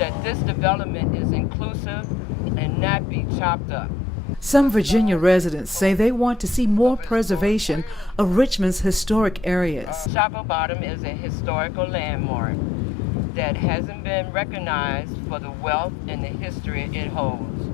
that this development is inclusive and not be chopped up. Some Virginia residents say they want to see more preservation of Richmond's historic areas. Shockoe Bottom is a historical landmark that hasn't been recognized for the wealth and the history it holds.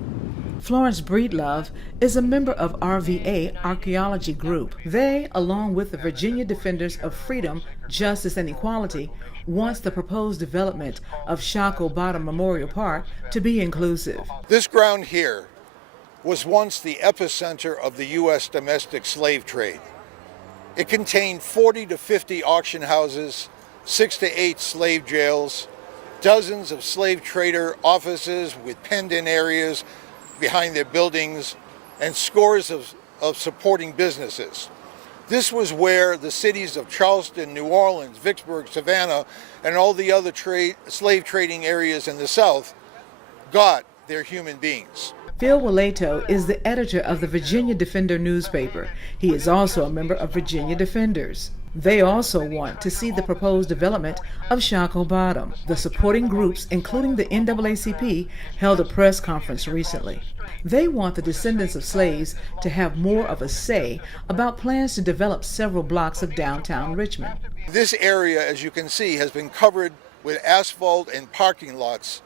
Florence Breedlove is a member of RVA Archaeology Group. They, along with the Virginia Defenders of Freedom, Justice, and Equality, wants the proposed development of Shockoe Bottom Memorial Park to be inclusive. This ground here was once the epicenter of the U.S. domestic slave trade. It contained 40 to 50 auction houses, 6 to 8 slave jails, dozens of slave trader offices with penned-in areas behind their buildings, and scores of supporting businesses. This was where the cities of Charleston, New Orleans, Vicksburg, Savannah, and all the other slave trading areas in the South got their human beings. Phil Waleto is the editor of the Virginia Defender newspaper. He is also a member of Virginia Defenders. They also want to see the proposed development of Shockoe Bottom. The supporting groups, including the NAACP, held a press conference recently. They want the descendants of slaves to have more of a say about plans to develop several blocks of downtown Richmond. This area, as you can see, has been covered with asphalt and parking lots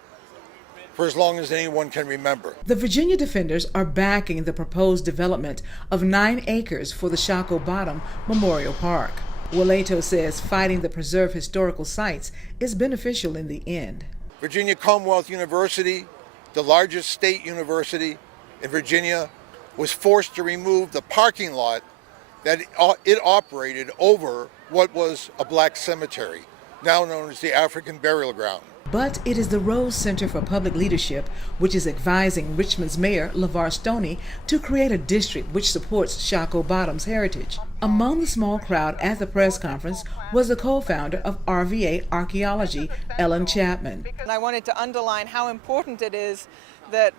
for as long as anyone can remember. The Virginia Defenders are backing the proposed development of 9 acres for the Shockoe Bottom Memorial Park. Waleto says fighting the preserved historical sites is beneficial in the end. Virginia Commonwealth University, the largest state university in Virginia, was forced to remove the parking lot that it operated over what was a black cemetery, now known as the African Burial Ground. But it is the Rose Center for Public Leadership which is advising Richmond's Mayor LeVar Stoney to create a district which supports Shockoe Bottom's heritage. Among the small crowd at the press conference was the co-founder of RVA Archaeology, Ellen Chapman. And I wanted to underline how important it is that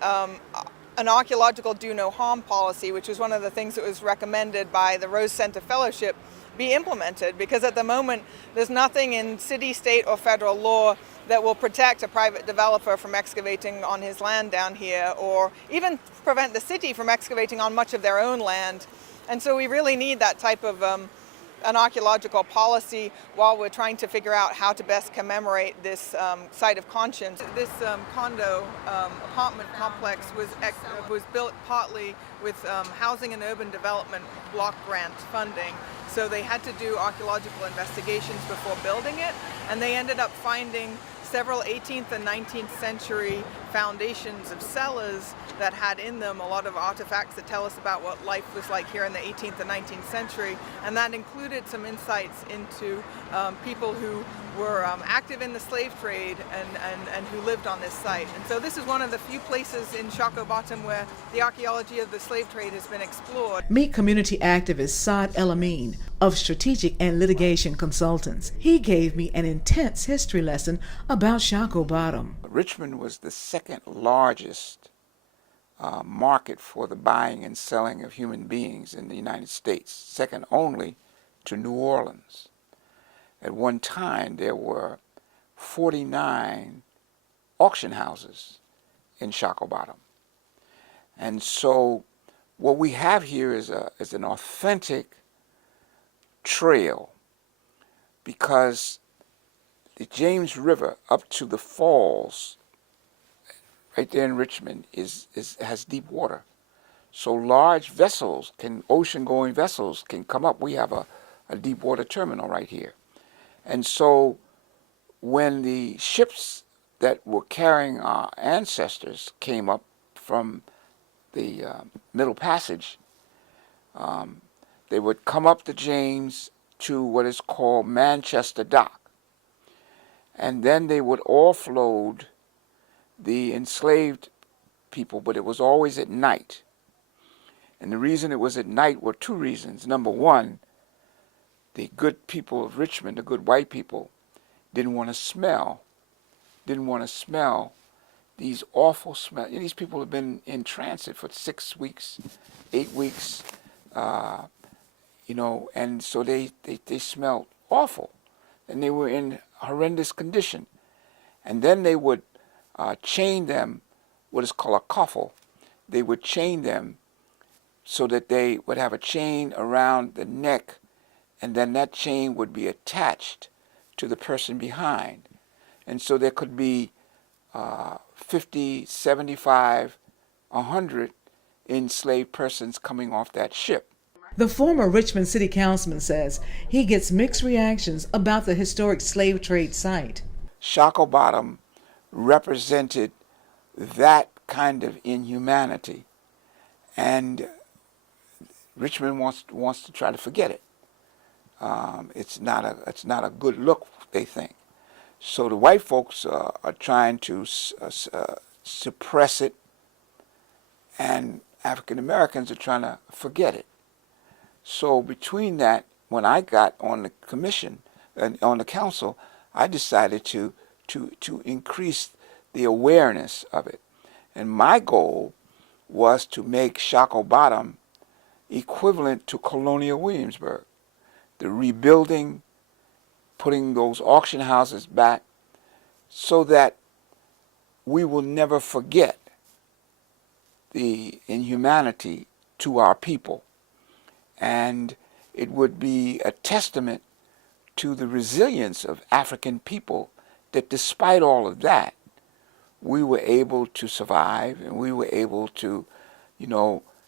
an archaeological do no harm policy, which was one of the things that was recommended by the Rose Center Fellowship, be implemented, because at the moment there's nothing in city, state, or federal law that will protect a private developer from excavating on his land down here, or even prevent the city from excavating on much of their own land. And so we really need that type of an archaeological policy while we're trying to figure out how to best commemorate this site of conscience. This condo apartment complex was built partly with Housing and Urban Development block grant funding. So they had to do archaeological investigations before building it, and they ended up finding several 18th and 19th century foundations of cellars that had in them a lot of artifacts that tell us about what life was like here in the 18th and 19th century, and that included some insights into people who were active in the slave trade and who lived on this site. And so this is one of the few places in Shockoe Bottom where the archaeology of the slave trade has been explored. Meet community activist Saad El-Amin of Strategic and Litigation Consultants. He gave me an intense history lesson about Shockoe Bottom. Richmond was the second largest market for the buying and selling of human beings in the United States, second only to New Orleans. At one time, there were 49 auction houses in Shockoe Bottom. And so what we have here is an authentic trail, because the James River up to the falls right there in Richmond has deep water. So large vessels, ocean-going vessels can come up. We have a deep water terminal right here. And so when the ships that were carrying our ancestors came up from the Middle Passage, they would come up the James to what is called Manchester Dock. And then they would offload the enslaved people, but it was always at night. And the reason it was at night were 2 reasons. Number one, the good people of Richmond, the good white people, didn't want to smell these awful smells. These people have been in transit for 6 weeks, 8 weeks, and so they smelled awful, and they were in horrendous condition. And then they would chain them, what is called a coffle. They would chain them so that they would have a chain around the neck, and then that chain would be attached to the person behind. And so there could be 50, 75, 100 enslaved persons coming off that ship. The former Richmond City Councilman says he gets mixed reactions about the historic slave trade site. Shockoe Bottom represented that kind of inhumanity, and Richmond wants to try to forget it. It's not a good look, they think. So the white folks are trying to suppress it, and African Americans are trying to forget it. So between that, when I got on the commission and on the council, I decided to increase the awareness of it. And my goal was to make Shockoe Bottom equivalent to Colonial Williamsburg. The rebuilding, putting those auction houses back, so that we will never forget the inhumanity to our people. And it would be a testament to the resilience of African people that despite all of that, we were able to survive and we were able to,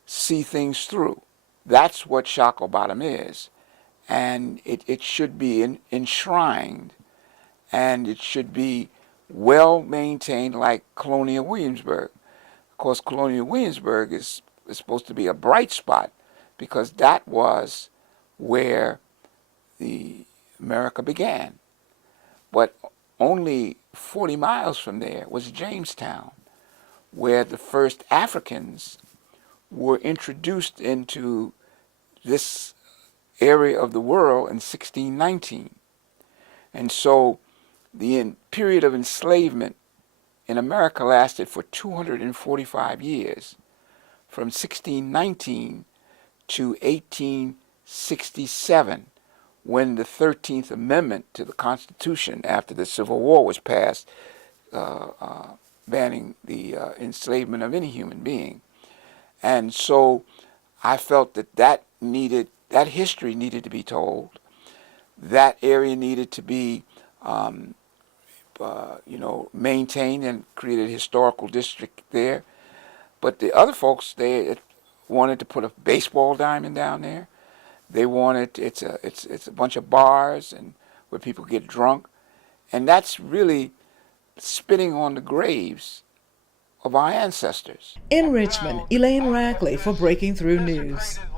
see things through. That's what Shockoe Bottom is. And it should be enshrined, and it should be well maintained like Colonial Williamsburg. Of course, Colonial Williamsburg is supposed to be a bright spot, because that was where the America began. But only 40 miles from there was Jamestown, where the first Africans were introduced into this area of the world in 1619. And so the period of enslavement in America lasted for 245 years, from 1619 to 1867, when the 13th Amendment to the Constitution, after the Civil War was passed, banning the enslavement of any human being. And so I felt that history needed to be told. That area needed to be maintained, and created a historical district there. But the other folks, they wanted to put a baseball diamond down there. They wanted it's a bunch of bars and where people get drunk, and that's really spitting on the graves of our ancestors. In Richmond, Elaine Rackley for Breaking Through News.